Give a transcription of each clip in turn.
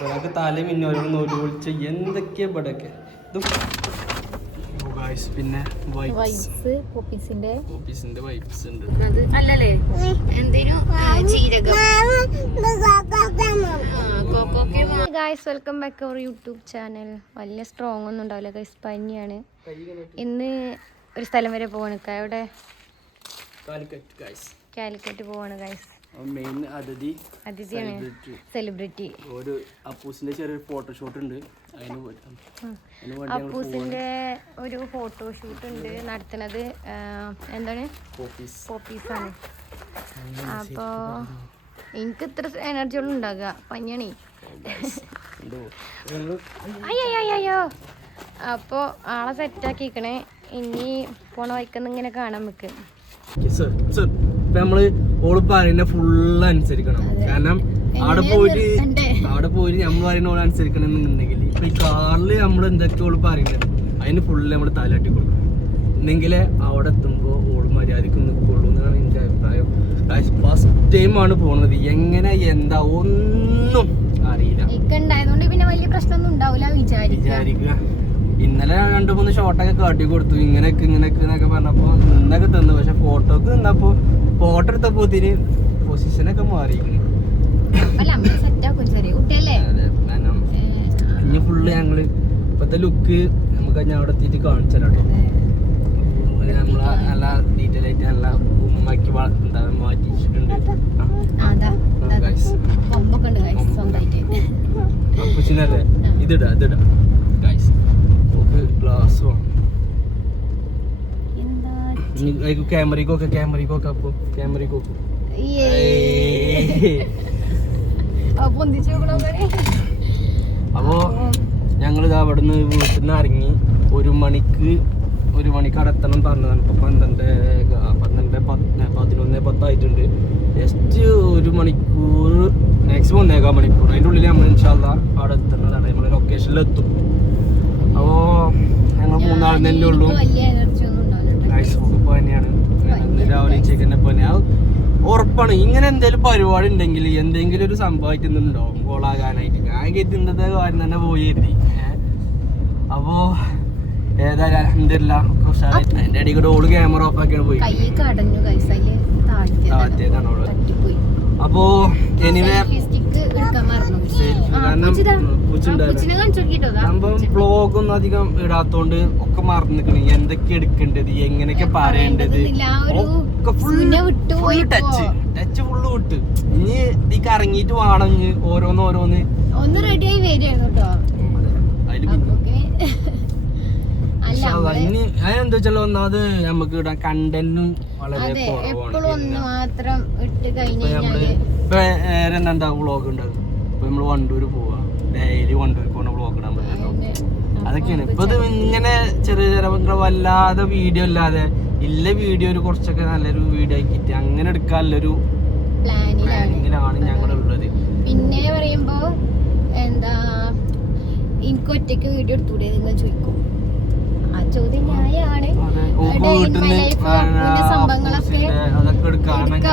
ഒരാൾക്ക് തല മിന്നോരോ നോട്ട് വിളിച്ച് എന്തൊക്കെയാ ഇവിടെയൊക്കെ പിന്നെ പോപ്പീസിന്റെ വൈബ്സ് ഉണ്ട്. അത് അല്ലല്ലേ എന്തേലും ജീരകം. ഗൈസ് വെൽക്കം ബാക്ക് അവർ യൂട്യൂബ് ചാനൽ. വലിയ സ്ട്രോങ് ഒന്നും ഉണ്ടാവില്ല ഗൈസ്, പനിയാണ്. ഇന്ന് ഒരു സ്ഥലം വരെ പോവാണ്. അവിടെ കാലിക്കറ്റ് പോവാണ് ഗൈസ്. Main അതിഥിയാണ്, celebrity. ഒരു അപ്പൂസിന്റെ ചെറിയൊരു ഫോട്ടോഷൂട്ട് ഉണ്ട്. അപ്പൂസിന്റെ ഒരു ഫോട്ടോഷൂട്ട് ഉണ്ട് നടത്തുന്നത്. എന്താണ്, പോപ്പീസാണ്. അപ്പോ എനിക്ക് ഇത്ര എനർജി ഒന്നും ഉണ്ടാകുക, പനിയാണേ. അയ്യോ അപ്പോ ആളെ സെറ്റാക്കിക്കണേ. ഇനി പോണ വൈക്കൊന്നും ഇങ്ങനെ കാണാൻ നമുക്ക്. നമ്മള് ഓള് പറയുന്ന ഫുള്ള് അനുസരിക്കണം. കാരണം അവിടെ പോയിട്ട് നമ്മൾ പറയുന്ന ഓള് അനുസരിക്കണം എന്നുണ്ടെങ്കിൽ ഇപ്പൊ ഈ കാറില് നമ്മൾ എന്തൊക്കെ ഓള് പറയുന്നത് അതിന് ഫുള്ള് നമ്മള് തലയാട്ടി കൊടുക്കണം. എന്നെങ്കിലേ അവിടെ എത്തുമ്പോ ഓള് മര്യാദക്ക് നിൽക്കുള്ളൂ എന്നാണ് എന്റെ അഭിപ്രായം. ഫസ്റ്റ് ടൈമാണ് പോണത്. എങ്ങനെ എന്താ ഒന്നും അറിയില്ല. പിന്നെ വലിയ പ്രശ്നമൊന്നും ഉണ്ടാവില്ല വിചാരിക്കുക. ഇന്നലെ 2-3 ഷോട്ടൊക്കെ കാട്ടി കൊടുത്തു. ഇങ്ങനെയൊക്കെ എന്നൊക്കെ പറഞ്ഞപ്പോ നിന്നൊക്കെ തന്നു. പക്ഷെ ഫോട്ടോക്ക് നിന്നപ്പോ ഫോട്ടോ എടുത്തപ്പോ പൊസിഷനൊക്കെ മാറിയിരിക്കുന്നു. ഇനി ഫുള്ള് ഞങ്ങള് ഇപ്പത്തെ ലുക്ക് നമുക്ക് ഞാൻ അവിടെ എത്തിയിട്ട് കാണിച്ചു തരാം കേട്ടോ. നമ്മളെ നല്ല ഡീറ്റെയിൽ ആയിട്ട് നല്ല ഉമ്മക്കി എന്താ മാറ്റിയിട്ടുണ്ട്. അപ്പൂസിനല്ലേ ഇതിടാ ഗൈസ്. ഗ്ലാസ് ക്യാമറയ്ക്കൊക്കെ അപ്പൊ ക്യാമറയ്ക്കൊക്കെ അപ്പോ ഞങ്ങള് അവിടുന്ന് വീട്ടിൽ നിന്ന് ഇറങ്ങി 1 മണിക്ക് അവിടെ എത്തണം പറഞ്ഞതാണ്. ഇപ്പൊ 11:10 ആയിട്ടുണ്ട്. ജസ്റ്റ് 1 മണിക്കൂർ മാക്സിമം 1.25 മണിക്കൂർ അതിൻ്റെ ഉള്ളിൽ നമ്മൾ ഇൻഷാല്ലാ അവിടെ എത്തുന്നതാണ്. നമ്മള് ലൊക്കേഷനിൽ എത്തും. അപ്പോ ഞങ്ങൾ 3 ആൾ തന്നെ ഉള്ളൂ. പനിയാണ് രാവിലെ ചിക്കനെ പനി. ഉറപ്പാണ് ഇങ്ങനെ എന്തെങ്കിലും പരിപാടി ഉണ്ടെങ്കിൽ എന്തെങ്കിലും ഒരു സംഭവമായിട്ട് ഉണ്ടാവും ഗോളാകാനായിട്ട്. ഞാൻ ഇന്നത്തെ കാര്യം തന്നെ പോയി കരുതി. അപ്പോ ഏതായാലും അൽഹംദുലില്ല അതിന്റെ അടിയിൽ കൂടെ ഓള് ക്യാമറ ഓഫ് ആക്കിയാണ് പോയി. അപ്പോ എനിവേ സംഭവം വ്ളോഗൊന്നും അധികം ഇടാത്തോണ്ട് ഒക്കെ മറന്നിക്കണ്. എന്തൊക്കെ എടുക്കേണ്ടത്, എങ്ങനെയൊക്കെ പറയേണ്ടത് ഒക്കെ ഫുള്ള് ടച്ച് ഫുള്ള് വിട്ട്. ഇനി ഇതിക്ക് ഇറങ്ങിയിട്ട് വേണം ഓരോന്ന് ഒന്ന് റെഡിയായി വരികയാണ് കേട്ടോ. ഇനി അതെന്താ വെച്ചാൽ ഒന്നാമത് നമുക്ക് ഇടാൻ കണ്ടന്റും വളരെ കുറവാണ്. ഇപ്പൊ എന്താ വ്ളോഗ് ഉണ്ടാകും. ഇപ്പൊ നമ്മള് വണ്ടൂർ പോവാ, ഡെയിലി വണ്ടൂർക്ക് പോണ വ്ളോഗ് ഇടാൻ പറ്റുമല്ലോ. അതൊക്കെയാണ് ഇപ്പൊ ഇത്. ഇങ്ങനെ ചെറിയ വല്ലാതെ വീഡിയോ ഇല്ലാതെ ഇല്ല വീഡിയോ ഒരു കുറച്ചൊക്കെ നല്ലൊരു വീഡിയോ ആക്കിയിട്ട് അങ്ങനെ എടുക്കാനുള്ളൊരു പ്ലാനിങ്ങിലാണ് ഞങ്ങളുള്ളത്. പിന്നെ പറയുമ്പോ എന്താ എനിക്ക് ഒറ്റയ്ക്ക് വീഡിയോ എടുത്തൂടെ നിങ്ങൾ ചോദിക്കും. ആ ചോദ്യം ന്യായാണ്. സംഭവങ്ങളൊക്കെ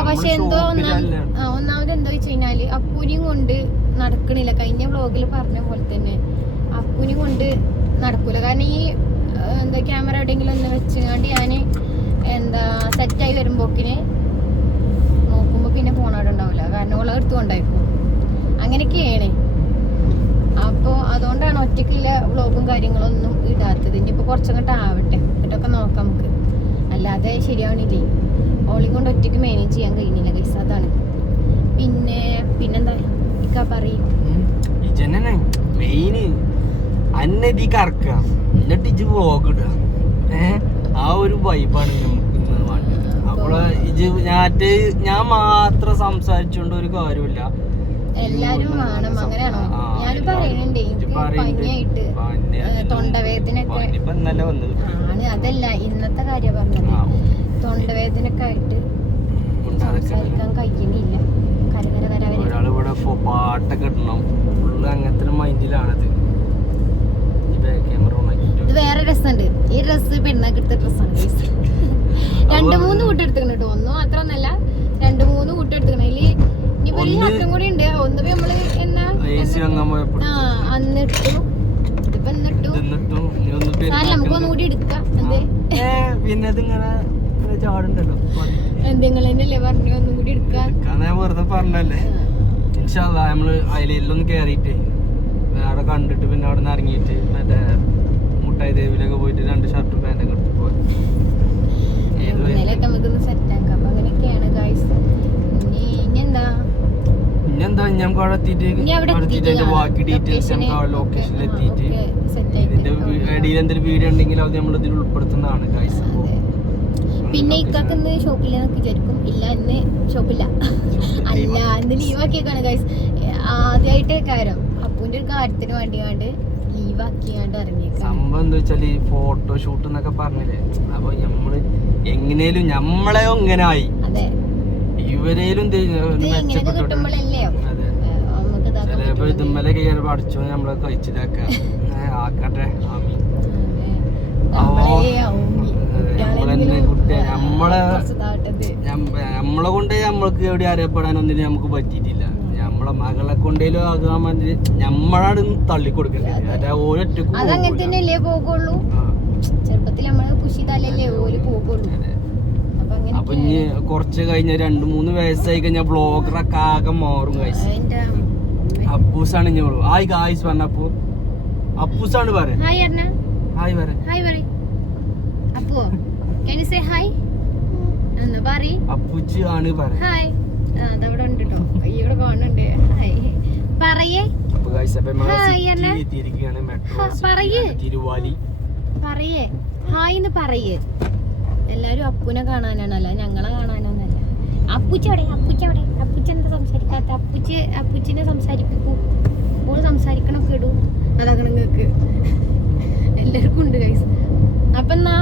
പക്ഷെ എന്തോ ഒന്നാമത് എന്താ വെച്ച് കഴിഞ്ഞാല് അപ്പൂനെയും കൊണ്ട് നടക്കണില്ല. കഴിഞ്ഞ വ്ളോഗിൽ പറഞ്ഞ പോലെ തന്നെ അപ്പൂനെ കൊണ്ട് നടക്കൂല. കാരണം ഈ എന്താ ക്യാമറ എവിടെയെങ്കിലും ഒന്ന് വെച്ചുകൊണ്ട് ഞാന് എന്താ സെറ്റായി വരുമ്പോക്കിന് നോക്കുമ്പോ പിന്നെ ഫോണവിടെ ഉണ്ടാവില്ല. കാരണം ഓളെ എടുത്തുകൊണ്ടായിരിക്കും. അങ്ങനെയൊക്കെയാണ്. അപ്പോ അതുകൊണ്ടാണ് ഒറ്റയ്ക്കുള്ള വ്ളോഗും കാര്യങ്ങളൊന്നും ഇടാത്തത്. ഇനിയിപ്പോ കുറച്ചങ്ങോട്ട് ആവട്ടെ, എന്നിട്ടൊക്കെ നോക്കാം നമുക്ക്. അല്ലാതെ ശരിയാവണില്ലേ. ഓളി കൊണ്ട് ഒറ്റയ്ക്ക് മാനേജ് ചെയ്യാൻ കഴിയുന്നില്ല ഗൈസ്. അതാണ്. പിന്നെന്താ ഇക്കാ പറയും മെയിന് അന്നതി കറക്കുക എന്നിട്ട് ഇജ് വ്ളോഗ് ഇടുക. ആ ഒരു വൈബാണ് നമുക്ക് വേണ്ടത്. അപ്പോൾ ഞാൻ മാത്രം സംസാരിച്ചോണ്ട് ഒരു കാര്യമില്ല. എല്ലാരും വേണം. അങ്ങനെയാണോ? ഞാൻ പറയുന്നുണ്ട് എനിക്ക് പനിയായിട്ട് തൊണ്ടവേദനയൊക്കെ ആണ്. അതല്ല ഇന്നത്തെ കാര്യം പറഞ്ഞത്. തൊണ്ടവേദനയൊക്കെ ആയിട്ട് സംസാരിക്കാൻ കഴിയുന്നില്ല. ഒരാളിവിടെ പാട്ടൊക്കെ ഇടണം. ഫുള്ള് അങ്ങനത്തെ മൈൻഡിലാണത്. ഇത് വേറെ ഡ്രസ്സുണ്ട്. ഈ ഡ്രസ്സ് പെണ്ണാക്കി എടുത്ത ഡ്രസ്സാണ്. 2-3 കൂട്ടം എടുത്തിക്കണം കേട്ടോ. ഒന്ന് മാത്രമൊന്നല്ല, 2-3 കൂട്ടം എടുത്തിക്കണം. അതില് ഇനിയിപ്പോ ഒരു യാത്രയും കൂടി ഉണ്ട്. ഒന്ന് നമ്മള് മിക്സി വാങ്ങാൻ പോയപ്പോ അന്നിട്ടു ഇതിപ്പോ എന്നിട്ടു നമുക്കൊന്നുകൂടി എടുക്കാം. പിന്നെ ഇതിങ്ങനെ ചാടുണ്ടല്ലോ നിങ്ങൾ തന്നെയല്ലേ പറഞ്ഞു ഒന്നും കൂടി എടുക്കാം. ഞാൻ വെറുതെ പറഞ്ഞല്ലേ. ഇൻഷാ അല്ലാഹ് നമ്മള് അതിലൊന്ന് കേറിയിട്ട് വേറെ കണ്ടിട്ട് പിന്നെ അവിടെ നിന്ന് ഇറങ്ങിയിട്ട് മറ്റേ മുട്ടായി ദേവിയിലൊക്കെ പോയിട്ട് 2 ഷർട്ടും പാൻറ്റൊക്കെ എടുത്ത് പോയി ഇനിയെന്താ നമുക്ക് അവിടെ എത്തിയിട്ട് ബാക്കി ഡീറ്റെയിൽസ് നമുക്ക് അവിടെ ലൊക്കേഷനിൽ എത്തിയിട്ട് ഇതിന്റെ ഇടയിൽ എന്തെങ്കിലും വീഡിയോ ഉണ്ടെങ്കിൽ അത് നമ്മൾ ഇതിൽ ഉൾപ്പെടുത്തുന്നതാണ് ഗൈസ്. പിന്നെ ഇക്കാക്ക് ഇന്ന് ഷോപ്പില്ലെന്നൊക്കെ വിചാരിക്കും. ഇല്ല, ഇന്ന് ഷോപ്പില്ല. അല്ല, ഇന്ന് ലീവാക്കിയേക്കാണ് ഗൈസ്. ആദ്യമായിട്ടേ കാര്യം അപ്പൂന്റെ ഒരു കാര്യത്തിന് വേണ്ടിയാണ്ട് ലീവാക്കിയാണ്ട് ഇറങ്ങിയേക്കാം. സംഭവം എന്താ വെച്ചാല് ഫോട്ടോഷൂട്ട് എന്നൊക്കെ പറഞ്ഞില്ലേ, അപ്പൊ നമ്മള് എങ്ങനെയും നമ്മളെയോ ഇങ്ങനെ ആയി ഇവരേലും ചിലപ്പോ ഇതുമ്മലെ കയറി പഠിച്ചോ നമ്മളെ കഴിച്ചിലാക്ക ആക്കട്ടെ. ആമി നമ്മളെ കൊണ്ടേ നമ്മൾക്ക് എവിടെ അറിയപ്പെടാനൊന്നിനും നമുക്ക് പറ്റിയിട്ടില്ല. നമ്മളെ മകളെ കൊണ്ടേലും ആകാൻ വേണ്ടി നമ്മളാണ് തള്ളിക്കൊടുക്കണ്ടേ. ഓരോറ്റക്കും ചെറുപ്പത്തിൽ നമ്മള് പുഷിതാലല്ലേ ഓല് പോകുള്ളൂ. അപ്പൊ ഇനി കുറച്ച് കഴിഞ്ഞ 2-3 വയസ്സായി കഴിഞ്ഞാൽ ബ്ലോഗറൊക്കെ ആകെ മാറും ഗൈസ്. അപ്പൂസാണ് ഇനി ഹായ് ഗായ്സ് പറഞ്ഞപ്പോ അപ്പൂസാണ് പറയാ. ഹായ് പറ. അപ്പൂച്ചി ആണ് പറയാ. തിരുവാലി എല്ലാരും അപ്പൂനെ കാണാനാണല്ല, ഞങ്ങളെ കാണാനൊന്നല്ല. അപ്പൂച്ചവിടെ എന്താ സംസാരിക്കാത്ത? അപ്പൂച്ചിനെ സംസാരിപ്പിക്കൂ. ഓള് സംസാരിക്കണൊക്കെ ഇടൂ. അതാണ് നിങ്ങൾക്ക് എല്ലാവർക്കും ഉണ്ട് ഗൈസ്. അപ്പൊ എന്നാ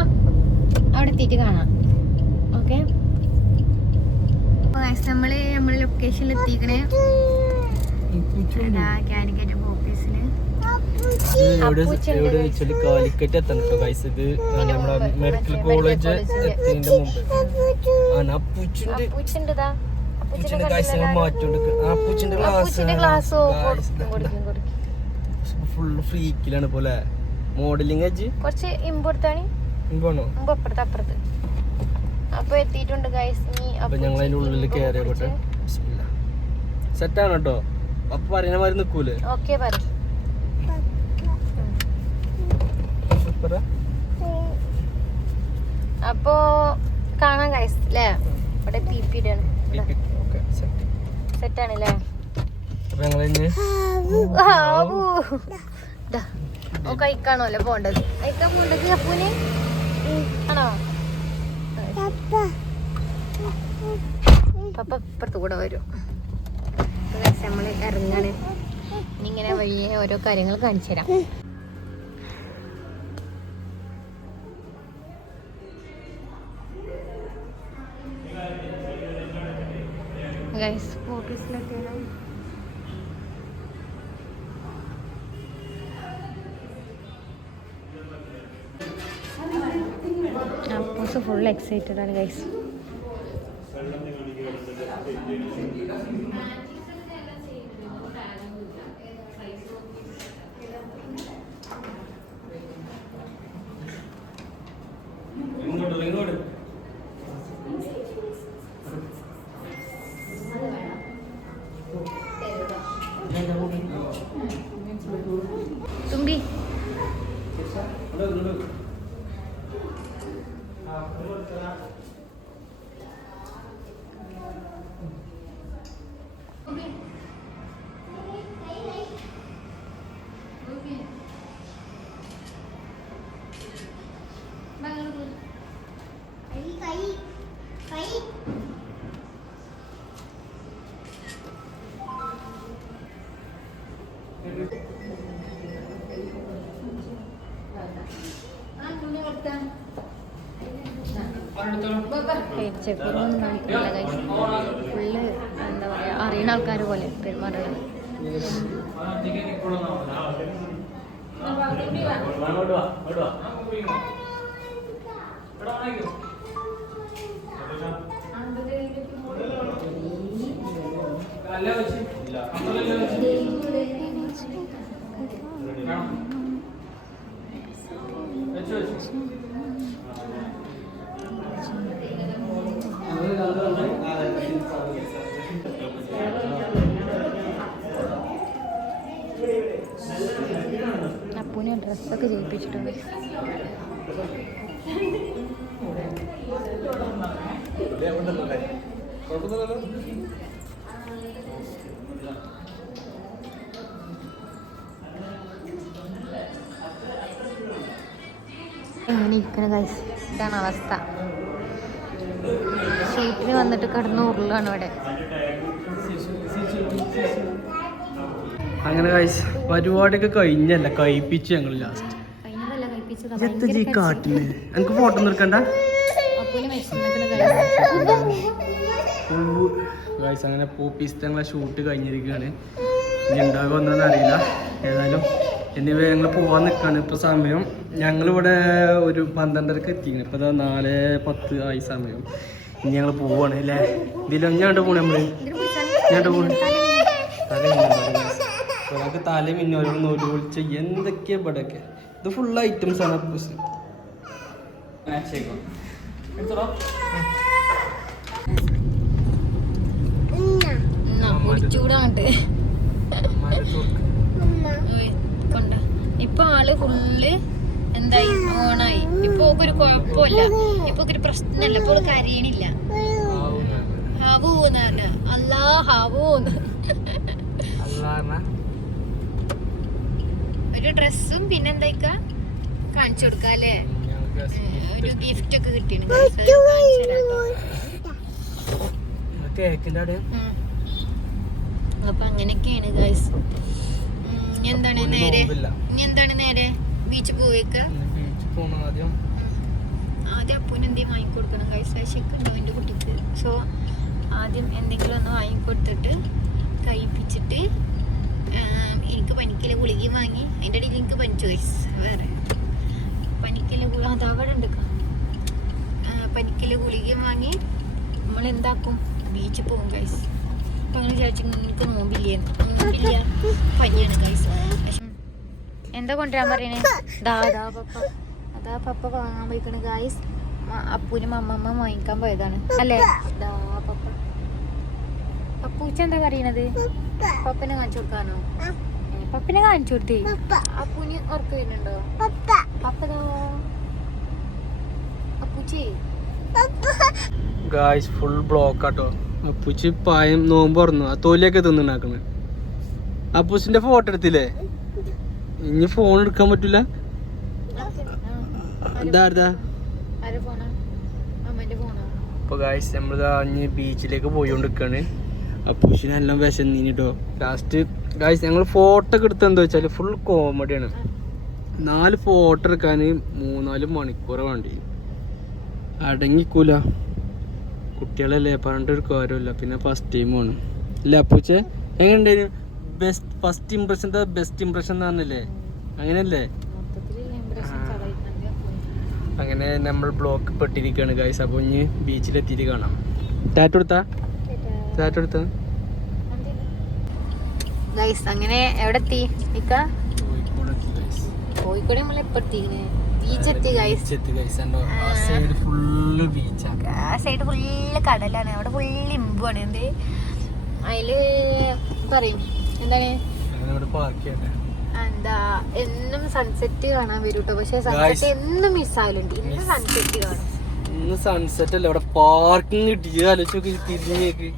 അവിടെ എത്തിയിട്ട് കാണാം. ഓക്കെ, നമ്മള് ലൊക്കേഷനിൽ എത്തിക്കണേ കാലിക്കറ്റ് ഓഫീസില്. കാലിക്കറ്റ് എത്തണം കേട്ടോ ഗൈസ്. ഇത് നമ്മുടെ മെഡിക്കൽ കോളേജ് എത്തുന്നതിന്റെ മുമ്പ് അപ്പൂച്ചിന്റെ ഗൈസ് മാറ്റോണ്ട് അപ്പൂച്ചിന്റെ ക്ലാസ് ഫുള്ള് ഫ്രീക്കിലാണ് പോലെ മോഡലിംഗ് വെച്ച് കുറച്ച് ഇമ്പോർട്ടാണ്. അപ്പുറത്ത് അപ്പൊ എത്തിയിട്ടുണ്ട് ഗൈസ്. അപ്പൊ ഞങ്ങൾ അതിന്റെ ഉള്ളിൽ കയറിയോട്ടെ. സെറ്റാണ് കേട്ടോ. അപ്പൊ പറയുന്ന മാതിരി നിക്കൂലേ? ഓക്കെ പറ. അപ്പോ കാണാൻ ഗൈസ് അല്ലേ? ഇവിടെ പിപിയിലാണ്. സെറ്റാണ് അല്ലേ? കഴിക്കാണോല്ലോ പോണ്ടത്. കഴിക്കാൻ പോണ്ടത് അപ്പൂന് ആണോ? പപ്പ ഇപ്പുറത്ത് കൂടെ വരും. നമ്മള് ഇറങ്ങാണ്. ഇങ്ങനെ വഴിയെ ഓരോ കാര്യങ്ങൾ കാണിച്ചു തരാം. ഗൈസ് ഓഫീസിലൊക്കെയാണ്. അപ്പൂസ് ഫുൾ എക്സൈറ്റഡ് ആണ് ഗൈസ്. തുമ്പി ചെപ്പൊന്നും കാണിക്കുന്നില്ല ഗൈസ്. ഫുള്ള് എന്താ പറയാ അറിയുന്ന ആൾക്കാർ പോലെ പെരുമാറുന്നത്. ഡ്രസ്സൊക്കെ ചെയ്യിപ്പിച്ചിട്ടുണ്ട്. എങ്ങനെ ഇരിക്കണ ഗൈസ്, ഇതാണ് അവസ്ഥ. ഷീറ്റിൽ വന്നിട്ട് കിടന്ന് ഉരുളാണ് ഇവിടെ. അങ്ങനെ ഗൈസ് പരിപാടിയൊക്കെ കഴിഞ്ഞല്ല, കഴിപ്പിച്ചു ഞങ്ങൾ ലാസ്റ്റ്. കാട്ടില് എനിക്ക് ഫോട്ടോ നിർക്കണ്ട ഗൈസ്. അങ്ങനെ പൂപ്പിസ്റ്റങ്ങളെ ഷൂട്ട് കഴിഞ്ഞിരിക്കുകയാണ്. ഇനി ഉണ്ടാകുമെന്നൊന്നും അറിയില്ല. ഏതായാലും എന്നിവ ഞങ്ങൾ പോവാൻ നിൽക്കുകയാണ്. ഇപ്പോൾ സമയം ഞങ്ങളിവിടെ ഒരു 12:30 എത്തിക്കണം. ഇപ്പോൾ 4:10 ആയി സമയം. ഇനി ഞങ്ങൾ പോവാണ് അല്ലേ. ഇതിലഞ്ഞാണ്ട് പോണേ നമ്മള്, ഞാണ്ട് പോണേ. ഞങ്ങൾക്ക് തല മിന്നോരോട് നൂല് പൊളിച്ച എന്തൊക്കെയാ ഇവിടെയൊക്കെ. ഇത് ഫുൾ ഐറ്റംസ് ആണ്. ഇപ്പൊ ആള് ഫുള്ള് എന്തായി ഓണായി. ഇപ്പൊ ഒരു കുഴപ്പമില്ല, ഇപ്പൊ ഒരു പ്രശ്നമല്ല. ഇപ്പൊ കരയണില്ല. ഹാവൂന്ന് അല്ലാ ഹാവൂന്ന്. ഒരു ഡ്രസ്സും പിന്നെന്താ കാണിച്ചു കൊടുക്കാം അല്ലേ. ഒരു ഗിഫ്റ്റ് ഒക്കെ കിട്ടിയാണ്. അപ്പൊ അങ്ങനെയൊക്കെയാണ് ഗൈസ്. ഇനി എന്താണ് നേരെ ബീച്ച് പോയേക്ക. ആദ്യം അപ്പൂന് എന്തെങ്കിലും വാങ്ങിക്കൊടുക്കണം ഗൈസ്. ശരിക്കുണ്ടോ എൻ്റെ കുട്ടിക്ക്. സോ ആദ്യം എന്തെങ്കിലും ഒന്ന് വാങ്ങിക്കൊടുത്തിട്ട് കഴിപ്പിച്ചിട്ട് എനിക്ക് പനിക്കല ഗുളികയും വാങ്ങി. അതിൻ്റെ ഇടയിൽ എനിക്ക് പനിച്ചു ഗൈസ്. വേറെ പനിക്കല അതവിടെ ഉണ്ട്. പനിക്കല ഗുളികയും വാങ്ങി നമ്മൾ എന്താക്കും, ബീച്ചിൽ പോകും ഗൈസ്. അപ്പം അങ്ങനെ വിചാരിച്ചു എനിക്ക് നോമ്പില്ല പനിയാണ് ഗൈസ്. എന്താ കൊണ്ടുവരാൻ പറയണേ? അതാ പപ്പ വാങ്ങാൻ പോയിക്കണ് ഗൈസ്. അപ്പൂനും അമ്മമ്മ വാങ്ങിക്കാൻ പോയതാണ് അല്ലേ. പപ്പ അപ്പൂച്ച എന്താ പറയണത്? പപ്പനെ കാണിച്ചു കൊടുക്കാനോ? പപ്പനെ കാണിച്ചു കൊടുത്തേ. അപ്പൂന് ഉറക്കം വരുന്നുണ്ടോ? പപ്പതോ അപ്പൂച്ചേ ഗായ്സ് ഫുൾ ബ്ലോക്ക് ആട്ടോ. അപ്പൂച്ചി പായം നോമ്പ് തുറന്നു. ആ തൊലിയൊക്കെ തിന്നുണ്ടാക്കണ്. അപ്പൂച്ചിന്റെ ഫോട്ടോ എടുത്തില്ലേ? ഇനി ഫോൺ എടുക്കാൻ പറ്റൂല. അപ്പൊ ഗായ്സ് നമ്മളിതാ ഇനി ബീച്ചിലേക്ക് പോയിക്കൊണ്ടിരിക്കാണ്. അപ്പൂച്ചിനെല്ലാം വിശന്നിട്ടോ. ലാസ്റ്റ് ഗായ്സ് ഞങ്ങൾ ഫോട്ടോ ഒക്കെ എടുത്ത് എന്താ വെച്ചാൽ ഫുൾ കോമഡിയാണ്. 4 ഫോട്ടോ എടുക്കാൻ 3-4 മണിക്കൂർ വേണ്ടി. അടങ്ങിക്കൂല. കുട്ടികളല്ലേ, പറഞ്ഞിട്ടൊരു കാര്യമില്ല. പിന്നെ ഫസ്റ്റ് ടൈമാണ് അല്ലേ അപ്പൂച്ച? എങ്ങനെയുണ്ടായിരുന്നു? ഫസ്റ്റ് ഇംപ്രഷൻ ബെസ്റ്റ് ഇംപ്രഷൻ എന്ന് പറഞ്ഞല്ലേ, അങ്ങനെയല്ലേ? അങ്ങനെ നമ്മൾ ബ്ലോക്ക് പെട്ടിരിക്കുകയാണ് ഗൈസ്. അപ്പോൾ ഇനി ബീച്ചിലെത്തിയിട്ട് കാണാം. ടാറ്റ കൊടുത്താ ഗൈസ്. അങ്ങനെ എവിടെ എത്തി? കോഴിക്കോട് നമ്മൾ എപ്പോ എത്തിക്കണേ? ബീച്ചെത്തി ഗൈസ്. ആ സൈഡ് ഫുള്ള് കടലാണ്. അവിടെ ഫുള്ള് ഇമ്പുമാണ്. എന്ത് അതില് പറയും എന്താണ് എന്താ എന്നും സൺസെറ്റ് കാണാൻ വരും കേട്ടോ. പക്ഷെ സൺസെറ്റ് എന്നും മിസ്സാവലുണ്ട്. ഇന്ന് സൺസെറ്റ് കാണും. ഇന്ന് സൺസെറ്റ് അല്ല, ഇവിടെ പാർക്കിംഗ് കിട്ടി. ആലോചിച്ചേക്ക്.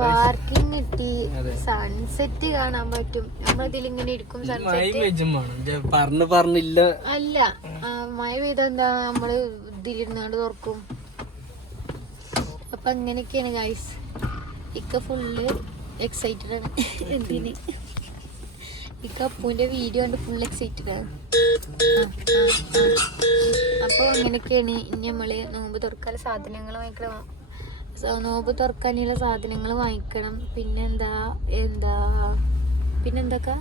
പാർക്കിംഗ് കിട്ടി, സൺസെറ്റ് കാണാൻ പറ്റും. നമ്മളിതിലിങ്ങനെ ഇരിക്കും. പറഞ്ഞില്ല അല്ല, മഴ പെയ്തെന്താ നമ്മള് ഇതിലിരുന്നാണ്ട് തുറക്കും. അപ്പൊ അങ്ങനെയൊക്കെയാണ് ഗൈസ്. ഇക്ക ഫുള്ള് എക്സൈറ്റഡ് ആണ്. എന്തിന്? ഇക്ക അപ്പൂന്റെ വീഡിയോ കണ്ട് ഫുൾ എക്സൈറ്റഡ് ആണ്. അപ്പൊ അങ്ങനെയൊക്കെയാണ്. ഇനി നമ്മള് നോമ്പ് തുറക്കാനുള്ള സാധനങ്ങൾ വാങ്ങിക്കണം. നോമ്പ് തുറക്കാനുള്ള സാധനങ്ങൾ വാങ്ങിക്കണം. പിന്നെന്തൊക്കെ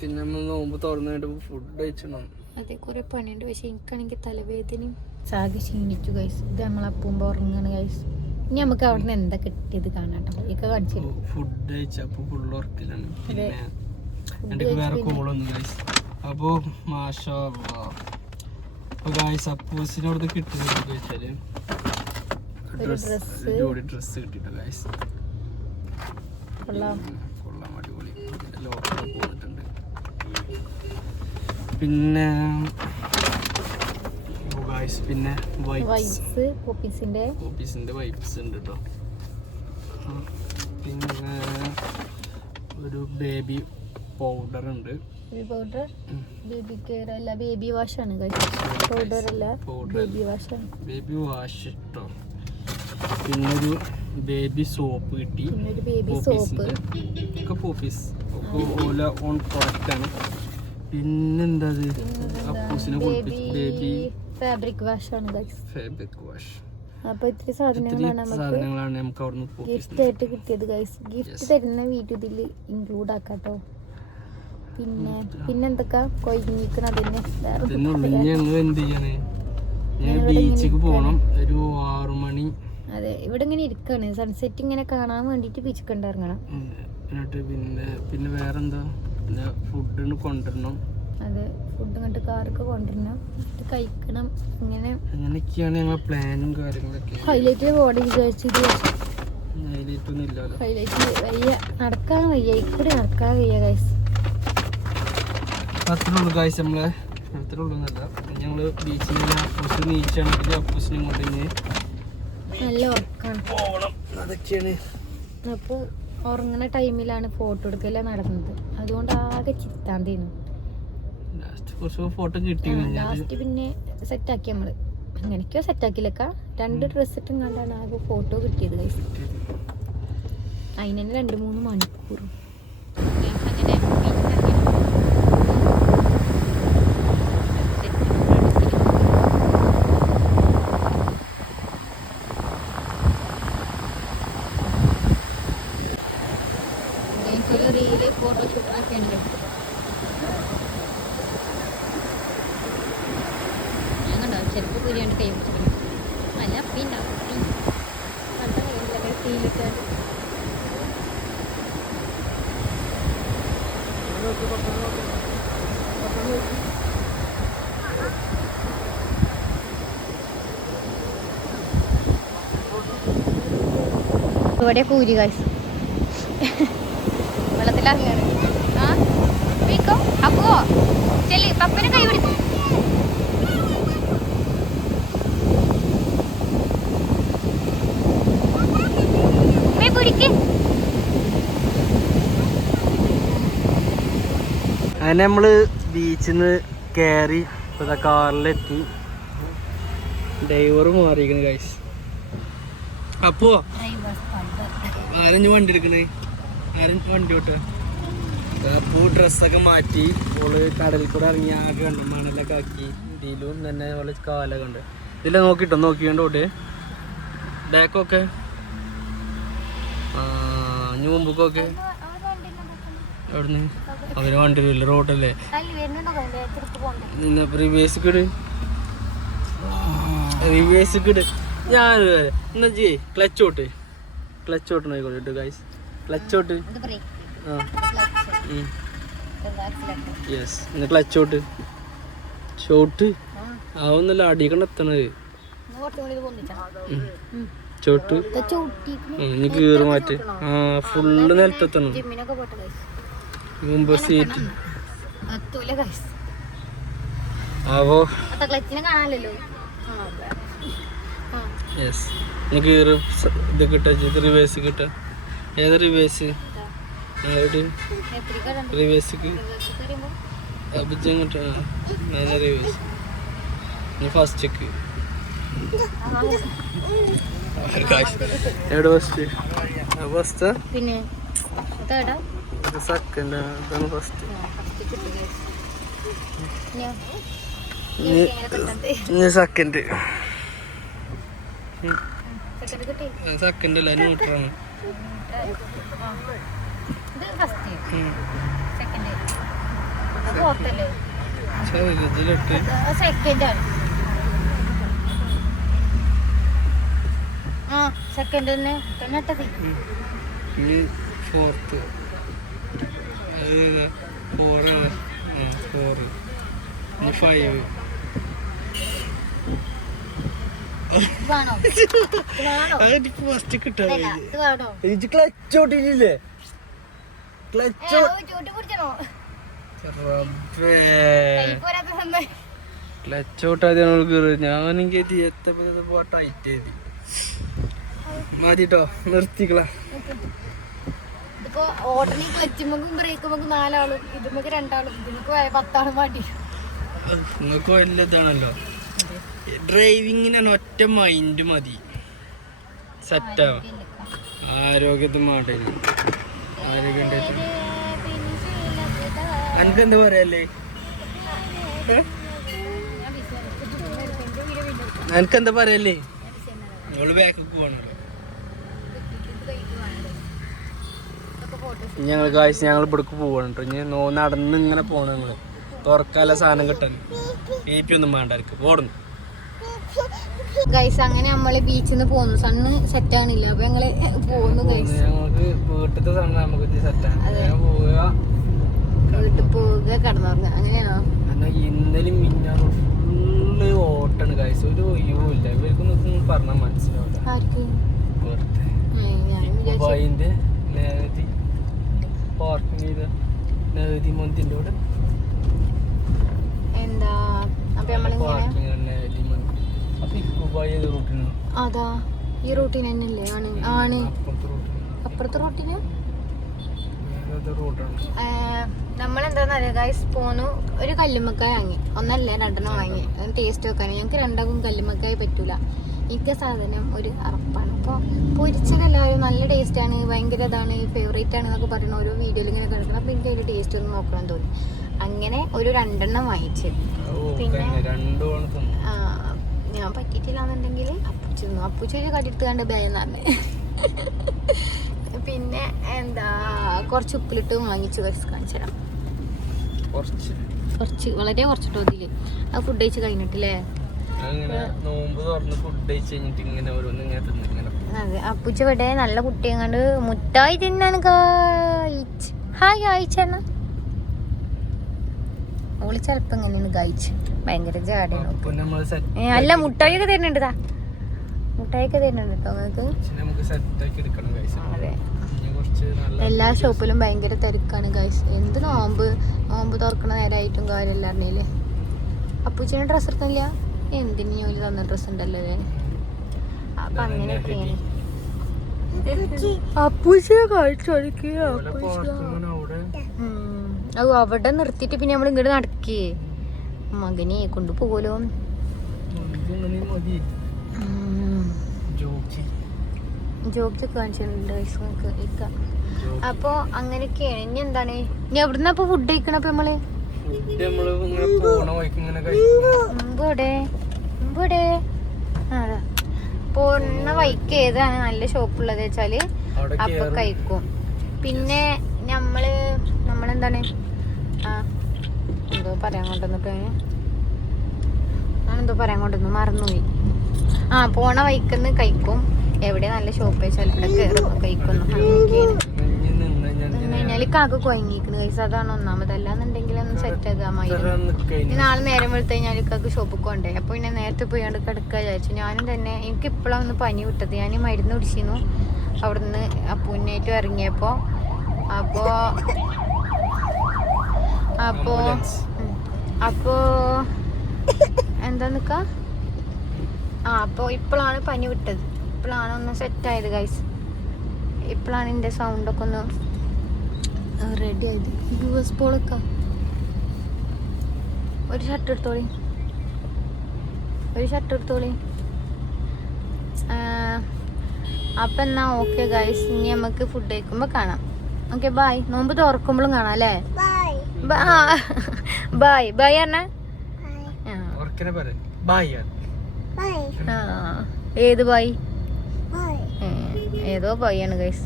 പിന്നെ നോമ്പ് തുറന്നിട്ട് ഫുഡ് കഴിച്ചണം. അതെ, കുറെ പണിയുണ്ട്. പക്ഷെ എനിക്കാണെങ്കിൽ തലവേദനയും സാകെ ക്ഷീണിച്ചു ഗൈസ്. ഇത് നമ്മളപ്പൂമ്പോ ഉറങ്ങാണ് ഗൈസ്. ഇനി നമുക്ക് അവിടെ നിന്ന് എന്താ കിട്ടിയത് കാണാട്ടോ. ഇക്ക കാണിച്ചു ഫുഡ് കഴിച്ചപ്പോ ഫുൾ ഉറക്കിലാണ്. പിന്നെ വേറെ കോളൊന്നും ഗൈസ്. അപ്പോ മാഷാ അപ്പൊ ഗൈസ് അപ്പൂസിനോട് കിട്ടുന്നത് വെച്ചാല് ഡ്രസ് കിട്ടിട്ടോ ഗൈസ്. കൊള്ളാം, അടിപൊളി. ലോക്കൽ പോയിട്ടുണ്ട്. പിന്നെ പിന്നെ വൈബ്സ് പോപ്പീസിന്റെ വൈബ്സ് ഉണ്ട് കേട്ടോ. പിന്നെ ഒരു ബേബി പൗഡർ ഉണ്ട്. ബേബി കെയർ അല്ല, ബേബി വാഷ് ആണ്. പൗഡർ അല്ല, ബേബി വാഷ് ആണ്. ബേബി വാഷ് കേട്ടോ. പിന്നെ ഒരു ബേബി സോപ്പ് കിട്ടി. പിന്നെ ഒരു ബേബി സോപ്പ് ഒക്കെ പോപ്പീസ് ഓല ഓൺ പ്രൊഡക്റ്റ് ആണ്. പിന്നെന്താ അപ്പൂസിനെ ബേബി ഫാബ്രിക് വാഷ് ആണ് ഗൈസ്. Fabric wash. അപ്പൊ ഇത്തിരി സാധനങ്ങളാണ് നമുക്ക് അവിടുന്ന് ഗിഫ്റ്റ് ആയിട്ട് കിട്ടിയത് ഗൈസ്. ഗിഫ്റ്റ് തരുന്ന വീഡിയോ ഇതിൽ ഇൻക്ലൂഡ് ആക്കാട്ടോ. പിന്നെ എന്തൊക്കെ കൊഴിഞ്ഞിരിക്കണതന്നെ. ബീച്ചിക്ക് പോണം ഒരു 6 മണി. അതെ, ഇവിടെ ഇങ്ങനെ ഇരിക്കാണ്. സൺസെറ്റ് ഇങ്ങനെ കാണാൻ വേണ്ടിട്ട് ബീച്ചിൽ ഇറങ്ങണം. പിന്നെ വേറെന്താ, പിന്നെ ഫുഡ് കൊണ്ടുവരണം. അതെ, ഫുഡ് ഇങ്ങോട്ട് കാറൊക്കെ കൊണ്ടുവരണം, കഴിക്കണം. അങ്ങനെയൊക്കെയാണ് ഞങ്ങളെ പ്ലാനും കാര്യങ്ങളൊക്കെ. ഹൈലൈറ്റ് ബോർഡ് വിചാരിച്ചത്. ഹൈലൈറ്റ് ഒന്നും ഇല്ലല്ലോ. ഹൈലൈറ്റ് വയ്യ, നടക്കാൻ വയ്യ, ഇക്കൂടി നടക്കാൻ വയ്യ ഗൈസ്. അത്രേ ഉള്ളൂ ഗൈസ്. നമ്മള് അത്രേ ഉള്ളൂ എന്നല്ല, ഞങ്ങള് ബീച്ചിൽ അപ്പൂസ് നീച്ചാണെങ്കിൽ അപ്പൂസിനെ കൊണ്ട് നല്ല ഉറക്കാണ്. പോകണം. അതൊക്കെയാണ്. അപ്പൊ ഉറങ്ങുന്ന ടൈമിലാണ് ഫോട്ടോ എടുക്കല നടന്നത്. അതുകൊണ്ട് ആകെ ചിത്താന്തേനു. ഫോട്ടോ കിട്ടി. ലാസ്റ്റ് പിന്നെ സെറ്റാക്കി നമ്മള്. അങ്ങനെയൊക്കെയോ സെറ്റാക്കിയില്ലക്ക. 2 ഡ്രസ് ഇട്ടും കണ്ടാണ് ആകെ ഫോട്ടോ കിട്ടിയത് ഗൈസ്. അതിന് തന്നെ 2-3 മണിക്കൂർ. ഫോട്ടോ ഷൂട്ടൊക്കെ ഉണ്ട്. ഞങ്ങളുണ്ടോ ചെരുപ്പ് കൂരിയാണ്ട് കൈ പിടിച്ചിട്ടുണ്ട്. അല്ല പിന്നെ തീയിലിട്ട് ഇവിടെ കൂരി കാശ് വെള്ളത്തിലിറങ്ങാണ്. ആ വീക്കോ അപ്പോ ചെല്ലി പപ്പനെ കൈ പിടിക്കും. അങ്ങനെ നമ്മള് ബീച്ചിൽ നിന്ന് കയറി ഇപ്പൊ കാറിലെത്തി. Driver മാറിയിരിക്കണ് guys. അപ്പോ ആരും വണ്ടി എടുക്കണേ, ആരും വണ്ടി വിട്ട. അപ്പോൾ ഡ്രസ്സൊക്കെ മാറ്റി ഓള് കടലിൽ കൂടെ ഇറങ്ങി ആകെ കണ്ടു മണലൊക്കെ ആക്കി. ഇതിലും തന്നെ ഓള് കാലൊക്കെ ഉണ്ട്. ഇതിലെ നോക്കിക്കോണ്ട് ഓട്ടെ ബാക്കൊക്കെ മുമ്പൊക്കെ അവിടുന്ന് അവര് വണ്ടി വരില്ല, റോഡല്ലേ. റിവേഴ്സിക്കിട് ഞാൻ എന്നാ ചെയ്യേ ക്ലച്ച് ഓട്ടണോട്ട് ഗൈസ്. ക്ലച്ച് ഓട്ട്. യെസ്, ഇന്ന് ക്ലച്ച് ഓട്ട് ഷോട്ട് ആവുന്നല്ല അടിക്കണ്ട എത്തണത്. ചോട്ട് ഇനി കീറ് മാറ്റ്. ആ ഫുള്ള് നിലത്തെത്തണം. മുമ്പ് സീറ്റ് ആവോ. യെസ്, ഇനി കീറ് ഇത് കിട്ടാ. റിവേഴ്സ് കിട്ടാ. ഏതാ റിവേഴ്സ്? റിവേഴ്സിക്ക് അഭിജങ്ങോട്ട്. ഏതാ റിവേഴ്സ്? ഇനി ഫസ്റ്റ്ക്ക് എവിടെ ഫസ്റ്റ്? ഫസ്റ്റ് പിന്നെ സെക്കൻഡ് അതാണ് ഫസ്റ്റ്. സെക്കൻഡ് സെക്കൻഡ് അല്ല ന്യൂട്രാണ്. സെക്കൻഡ് ഫോർത്ത് 4 5 ഫസ്റ്റ് കിട്ടാ. ക്ലച്ച് ഓട്ടില്ലേ? ക്ലച്ച് ക്ലച്ച് ഔട്ടാതെ ഞാനെങ്കിൽ എത്തപ്പോ ടൈറ്റ് ചെയ്ത് മതിട്ടോ നിർത്തിക്കളാ. ഇപ്പൊ ഓടണി ക്ലച്ചുമ്പക്കും ബ്രേക്കുമ്പക്കും 4 ആളും ഇതുമ്പക്ക് 2 ആളും ഇതിനൊക്കെ 10 ആളും മാറ്റി. നിങ്ങൾക്ക് വലിയ ഇതാണല്ലോ ഡ്രൈവിങ്ങിനാണ് ഒറ്റ മൈൻഡ് മതി സെറ്റാവാം. ആരോഗ്യത്തിന് മാട്ടില്ല ആരോഗ്യം എനിക്ക് എന്താ പറയല്ലേ എനിക്കെന്താ പറയല്ലേ നിങ്ങള് ബാക്കിൽ പോകണല്ലോ. ഞങ്ങൾ കാഴ്ച ഞങ്ങൾ ഇവിടേക്ക് പോകണം കേട്ടോ. ഇനി നടന്ന് ഇങ്ങനെ പോകണം. നിങ്ങള് തുറക്കാല സാധനം കിട്ടാൻ ബി ഒന്നും വേണ്ടായിരിക്കും ഓടുന്നു. ഗൈസ് അങ്ങനെ നമ്മള് ബീച്ചിൽ നിന്ന് പോന്നു. സണ്ണ് സെറ്റ് ആണില്ല അപ്പൊ ഞങ്ങള് പോന്നു ഗൈസ്. ഞങ്ങൾക്ക് വീട്ടിലത്തെ സണ്ണ് നമുക്ക് സെറ്റാണ് വീട്ടിൽ പോവുക കിടന്നുറങ്ങുക അങ്ങനെയാണോ? ഇന്നലെയും മിഞ്ഞാന്ന് ഫുള്ള് ഓട്ടാണ് ഗൈസ്. ഒരു ഒഴിവുമില്ല. ഇവർക്കൊന്നും പറഞ്ഞാൽ മനസ്സിലാവില്ല. പാർക്കിംഗ് ചെയ്ത നദി മന്തിന്റെ കൂടെ എന്താ അപ്പൊ അതാ ഈ റൂട്ടിന് തന്നെയല്ലേ? ആണ് അപ്പുറത്തെ റൂട്ടിന് നമ്മളെന്താന്നറിയാം ഗൈസ് പോന്നു. ഒരു കല്ലുമ്മക്കായ വാങ്ങി, ഒന്നല്ല 2 വാങ്ങി ടേസ്റ്റ് വെക്കാൻ. ഞങ്ങൾക്ക് 2 കല്ലുമ്മക്കായ പറ്റൂല. എനിക്ക് സാധനം ഒരു അറപ്പാണ്. അപ്പോൾ പൊരിച്ചതെല്ലാവരും നല്ല ടേസ്റ്റാണ്, ഭയങ്കര ഇതാണ്, ഫേവറേറ്റ് ആണ് എന്നൊക്കെ പറയുന്ന ഓരോ വീഡിയോയിൽ ഇങ്ങനെ കിടക്കണം. അപ്പോൾ എനിക്ക് അതിൻ്റെ ടേസ്റ്റ് ഒന്ന് നോക്കണം തോന്നി. അങ്ങനെ ഒരു 2 വാങ്ങിച്ച്. പിന്നെ ഞാൻ പറ്റിയിട്ടില്ലാന്നുണ്ടെങ്കിൽ അപ്പൂച്ച തിന്നു. അപ്പൂച്ച ഒരു കടിയെടുത്ത് കണ്ട് ഭയന്ന് പറഞ്ഞ്. പിന്നെ എന്താ കുറച്ച് ഉപ്പിലിട്ട് വാങ്ങിച്ചു കാണിച്ചു തരാം. കുറച്ച് വളരെ കുറച്ചിട്ടോ ഇതില്. അത് ഫുഡ് കഴിച്ച് കഴിഞ്ഞിട്ടില്ലേ? അതെ അപ്പൂച്ച ഇവിടെ നല്ല കുട്ടിയെങ്ങാണ്ട് മുട്ടായി തിന്നാണ്. ഹായ് കായ്ച്ചെന്ന ഓള് ചെലപ്പോ എങ്ങനെയാണ് കായ്ച്ച് ഭയങ്കര ജാടയാണ്. അല്ല മുട്ടായി ഒക്കെ തരുന്നുണ്ട്. മുട്ടായി ഒക്കെ തരുന്നുണ്ട് കേട്ടോ നിങ്ങൾക്ക്. അതെ എല്ലാ ഷോപ്പിലും ഭയങ്കര തിരക്കാണ് ഗൈസ്. എന്ത് നോമ്പ് തുറക്കണ നേരമായിട്ടും കാര്യമില്ല അറിഞ്ഞില്ലേ. അപ്പൂച്ചേനെ ഡ്രസ്സ് എടുക്കുന്നില്ല. എന്തിനു ജോലി തന്ന ഡ്രസ്സ് ഉണ്ടല്ലോ ഞാൻ. അപ്പൊ അങ്ങനെയൊക്കെയാണ് അപ്പൂച്ചയെ കാഴ്ച. അവിടെ നിർത്തിയിട്ട് പിന്നെ നമ്മൾ ഇങ്ങോട്ട് നടക്കേ മകനെ കൊണ്ടുപോകലോ. ജോബ് കാണിച്ചിട്ടുണ്ട് ഗൈസ്. അപ്പൊ അങ്ങനെയൊക്കെയാണ്. ഇനി എന്താണ് ഇനി എവിടുന്ന ഇപ്പൊ ഫുഡ് കഴിക്കണം? അപ്പൊ നമ്മള് പോണ വൈക്ക് ഏതാണ് നല്ല ഷോപ്പുള്ളത് വെച്ചാല് അപ്പൊ കഴിക്കും. പിന്നെ നമ്മളെന്താണ് എന്തോ പറയാൻ കൊണ്ടുവന്നു മറന്നുപോയി. പോണ വൈക്കുന്ന് കഴിക്കും. എവിടെ നല്ല ഷോപ്പ് വെച്ചാൽ ഇവിടെ കയറും കഴിക്കുന്നു. അങ്ങനെയൊക്കെയാണ്. കഴിഞ്ഞാല് കാക്ക കൊയങ്ങിക്കുന്നു കൈസ്. അതാണ് ഒന്നാമത്. അല്ലാന്നുണ്ടെങ്കിൽ ഒന്ന് സെറ്റ് ആകാമായിരുന്നു. നാളെ നേരം വെളുത്ത് കഴിഞ്ഞാൽ കാക്ക് ഷോപ്പിൽ കൊണ്ടേ. അപ്പൊ പിന്നെ നേരത്തെ പോയാണ്ട് കിടക്കുക വിചാരിച്ചു. ഞാനും തന്നെ എനിക്ക് ഇപ്പോഴാണ് ഒന്ന് പനി വിട്ടത്. ഞാൻ മരുന്ന് കുടിച്ചിരുന്നു അവിടുന്ന് അപ്പൂനായിട്ട് ഇറങ്ങിയപ്പോ. അപ്പോ എന്താ നിക്ക അപ്പൊ ഇപ്പോഴാണ് പനി വിട്ടത്. ഇപ്പോഴാണ് ഒന്ന് സെറ്റായത് ഗൈസ്. ഇപ്പോഴാണ് എൻ്റെ സൗണ്ടൊക്കെ ഒന്ന് റെഡി ആയത്. US പോളൊക്കെ ഒരു ഷർട്ട് എടുത്തോളി. അപ്പം എന്നാ ഓക്കെ ഗൈസ്. ഇനി നമുക്ക് ഫുഡ് കഴിക്കുമ്പോൾ കാണാം. Okay bye. നോമ്പ് തുറക്കുമ്പോഴും കാണാം അല്ലേ? ബൈ ബൈ പറഞ്ഞ ഏത് ബൈ? ഏതോ ബൈ ആണ് ഗൈസ്.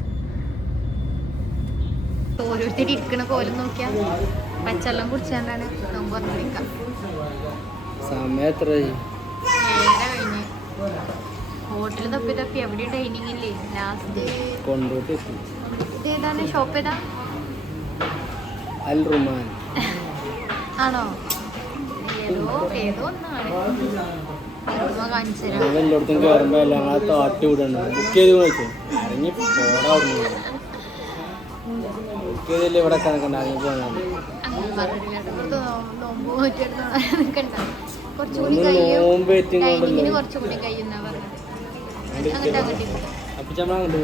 ഓരോരുത്തർ ഇരിക്കണ കോലം നോക്കിയാ പച്ചവെള്ളം കുടിച്ചാണ്ടാണ് നോമ്പ് പറഞ്ഞിരിക്കാം. ഹോട്ടൽ തപ്പി എവിടെ ഡൈനിങ് ഇല്ലേ? ലാസ്റ്റ് ഏതാണ് ഷോപ്പ്? ഏതാ? ആണോ? ഏതോ ഒന്നാണ്. കുറച്ചുകൂടി കഴിയും, ടൈമിങ്ങിന് കുറച്ചുകൂടി കഴിയുന്ന പറഞ്ഞത്. അങ്ങോട്ട് അങ്ങോട്ട്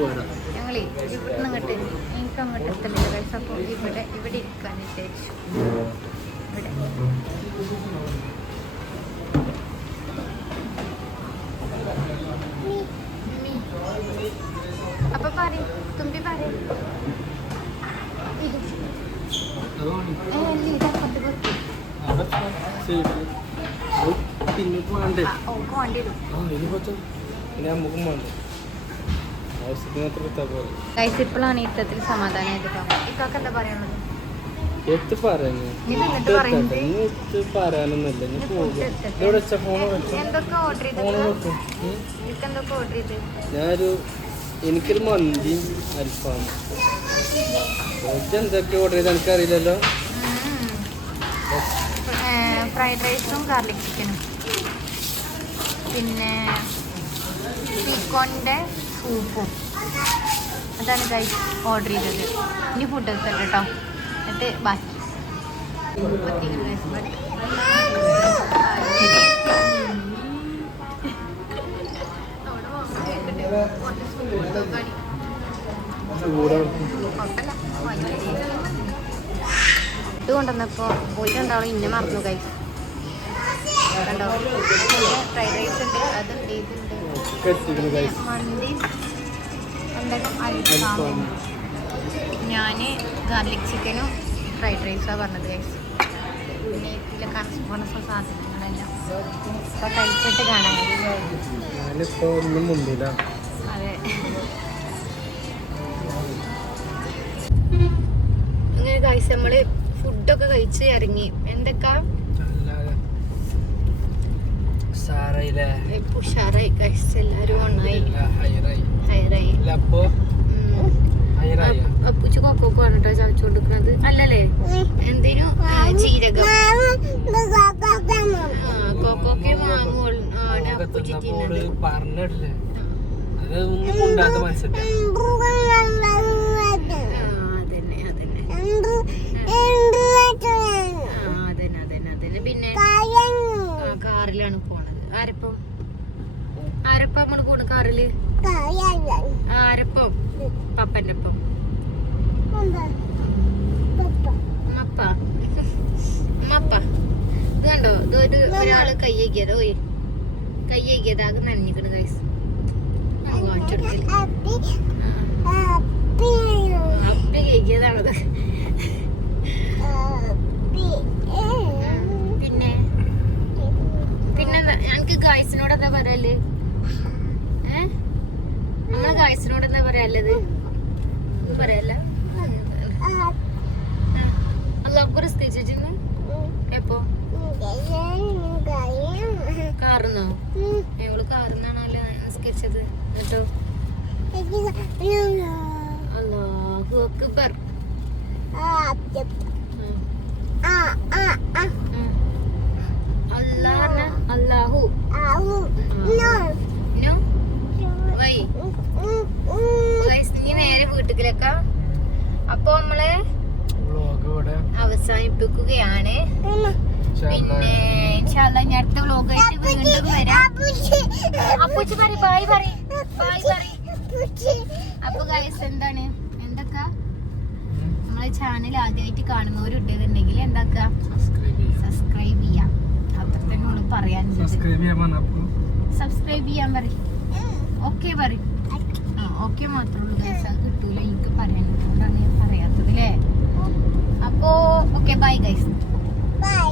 ഞങ്ങളേ ഇവിടുന്ന് അങ്ങോട്ട് എനിക്ക് അങ്ങോട്ട് എത്തലില്ല ഗൈസ്. അപ്പോൾ ഇവിടെ ഇരിക്കാൻ വിചാരിച്ചു. ഇവിടെ അപ്പൊ പറയും തുമ്പി പറയും ഇപ്പോഴാണ് യുദ്ധത്തിൽ സമാധാനമായത്. ഇപ്പൊക്കെ എന്താ പറയാനുള്ളത്? എന്തൊക്കെ ഓർഡർ ചെയ്ത്? എനിക്കൊരു മന്തി അൽഫാം എന്തൊക്കെ ഓർഡർ ചെയ്ത് എനിക്കറിയില്ലല്ലോ. ഫ്രൈഡ് റൈസും ഗാർലിക് ചിക്കനും പിന്നെ പീക്കോണിൻ്റെ സൂപ്പും അതാണ് ഗൈസ് ഓർഡർ ചെയ്തത്. ഇനി ഫുഡ് എടുത്തല്ലോ കേട്ടോ. എന്നിട്ട് ബാക്കി ഇത് കൊണ്ടുവന്നപ്പോ പോയിട്ടുണ്ടാവും ഇന്നെ മറന്നു കൈ കണ്ടോ. ഫ്രൈഡ് റൈസ് ഉണ്ട്, അതുണ്ട്, ഇതുണ്ട്, മന്തി അൽഫാമും. ഞാൻ ഗാർലിക് ചിക്കനും ഫ്രൈഡ് റൈസാണ് പറഞ്ഞത് ഗൈസ്. പിന്നെ ഇതിലൊക്കെ സാധനങ്ങളെല്ലാം ഇപ്പൊ കഴിച്ചിട്ട് കാണാൻ. അതെ അങ്ങനെ ഗൈസ് നമ്മള് ഫുഡൊക്കെ കഴിച്ച് ഇറങ്ങി. എന്തൊക്കെ ഉഷാറായി ഗൈസ്. എല്ലാരും ഒന്നായി ഹൈറായി. അപ്പൂച്ച് കൊക്കോക്ക് വന്നിട്ടോ ചവച്ചുകൊണ്ടിരിക്കുന്നത് അല്ലല്ലേ? എന്തേനും ജീരകം കൊക്കോക്കെ വാങ്ങുള്ളൂ. അതന്നെ. പിന്നെ കാറിലാണ് പോണത്. ആരപ്പം നമ്മള് പോണ കാറില്? ആരപ്പം? പപ്പന്റെ ഒപ്പം. മപ്പ ഇത് കണ്ടോ? ഇത് ഒരാള് കയ്യേക്കിയത്. ഓയ് കയ്യേക്കിയത് ആകെ നനഞ്ഞിക്കണ് ഗൈസ്. കാണിച്ചെടുക്കല് അപ്പി കഴിക്കിയതാണത്. പിന്നെന്താ എനിക്ക് ഗൈസിനോട് എന്താ പറയല്? നമ്മള് ഗൈസിനോട് എന്താ പറയാനുള്ളത്? പറയല്ല അല്ലാഹ് നിസ്കരിച്ചിരുന്നു. എപ്പോ? കാറിന്നോ? ഞങ്ങള് കാറിന്നാണല്ലോ നിസ്കരിച്ചത്. എന്നിട്ടോ അല്ലാഹു അക്ബർ. അല്ലാഹു നീ നേരെ വീട്ടിലേക്കാ. അപ്പൊ നമ്മള് അവസാനിപ്പിക്കുകയാണ്. പിന്നെ ഇൻഷാല്ലാ ഇനി അടുത്ത വ്ലോഗായിട്ട് വീണ്ടും വരാം. അപ്പൂച്ചി ബായ് പറയ്. അപ്പൊ ഗൈസ് എന്താണ് എന്തൊക്കെ നമ്മളെ ചാനൽ ആദ്യമായിട്ട് കാണുന്നവരുണ്ടെന്നുണ്ടെങ്കിൽ എന്താക്കുക സബ്സ്ക്രൈബ് ചെയ്യാം. അത്ര തന്നെ ഉള്ളു പറയാൻ. സബ്സ്ക്രൈബ് ചെയ്യാൻ പറയും. ഓക്കെ പറയും. ഓക്കെ മാത്രമേ ഉള്ളൂ ഗൈസ്. അത് കിട്ടൂല എനിക്ക് പറയാൻ. അതുകൊണ്ടാണ് ഞാൻ പറയാത്തത് അല്ലേ? അപ്പോ ഓക്കെ ബൈ ഗൈസ്. ബൈ.